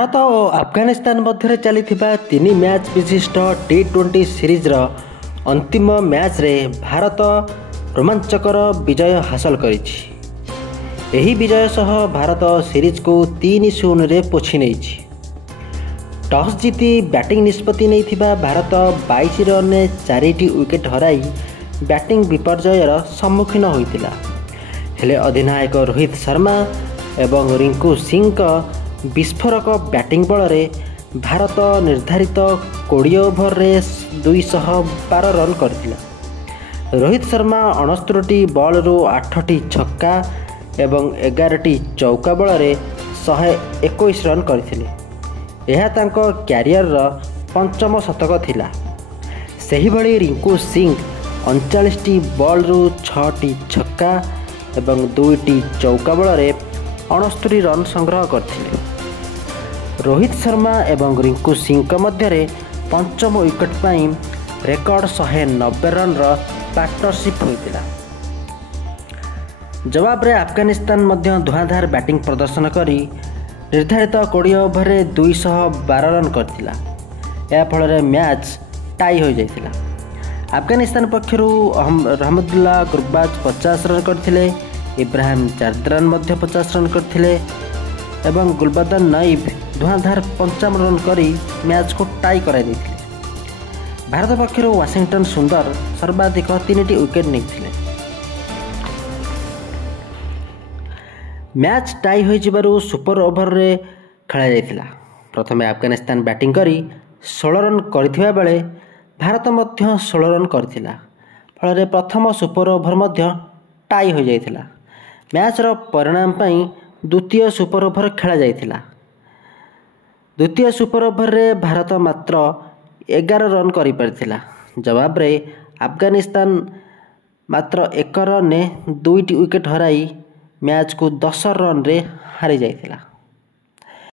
भारत और अफगानिस्तान मध्य चली तीन मैच विशिष्ट T20 सीरीजर अंतिम मैच रे भारत रोमांचकर विजय हासिल करिछि। एही विजय सह भारत सीरीज को 3-0 रे पोछि नेछि। टॉस जीति बैटिंग निष्पत्ति नैथिबा भारत 22 रन 4टी विकेट हराई बैटिंग विपर्ययर सम्मुखीन होइतिला। हेले अधिनायक रोहित शर्मा एवं रिंकू सिंह का विस्फोरक बैटिंग बल भारत निर्धारित 20 ओभर रे 212 रन करथिला। रोहित शर्मा 69टी बॉल रु 8टी छक्का एवं 11टी चौका बल 121 रन करथिले। यह तांको क्यारियर पंचम शतक थिला। सेही भली रिंकू सिंह 39टी बॉल रु 6टी छक्का एवं 2टी चौका बल 69 रन संग्रह करथिले। रोहित शर्मा एवं रिंकू सिंह मध्य पंचम विकेट पाई रेकर्ड 190 रन पार्टनरशिप होइतिला। जवाब रे अफगानिस्तान मध्य धुआंधार बैटिंग प्रदर्शन करी निर्धारित 20 ओभर रे 212 रन करथिला। या फल मैच टाई हो जाइतिला। अफगानिस्तान पक्षरु रहमतुल्लाह गुरबाज 50 रन करथिले, इब्राहिम जारदान मध्य 50 रन करथिले एवं गुलबदन नईब धुआंधार 55 रन करी मैच को टाई कराई देथिले। भारत पक्षरु वाशिंगटन सुंदर सर्वाधिक 3टी विकेट नेथिले। मैच टाई हो जिबारु सुपर ओभर रे खेला जाइतिला। प्रथमे अफगानिस्तान बैटिंग करी 16 रन करथिबा बेले भारत मध्य 16 रन करथिला। फल प्रथम सुपर ओभर मध्य टाई हो जाइतिला। मैच रो परिणाम पई द्वितीय सुपर ओभर खेला जाइतिला। द्वितीय सुपर ओभर रे भारत मात्र 11 रन करि परिथिला। जवाब रे अफगानिस्तान मात्र 1 रन 2टी विकेट हराई मैच को 10 रन रे हारि जाइतिला।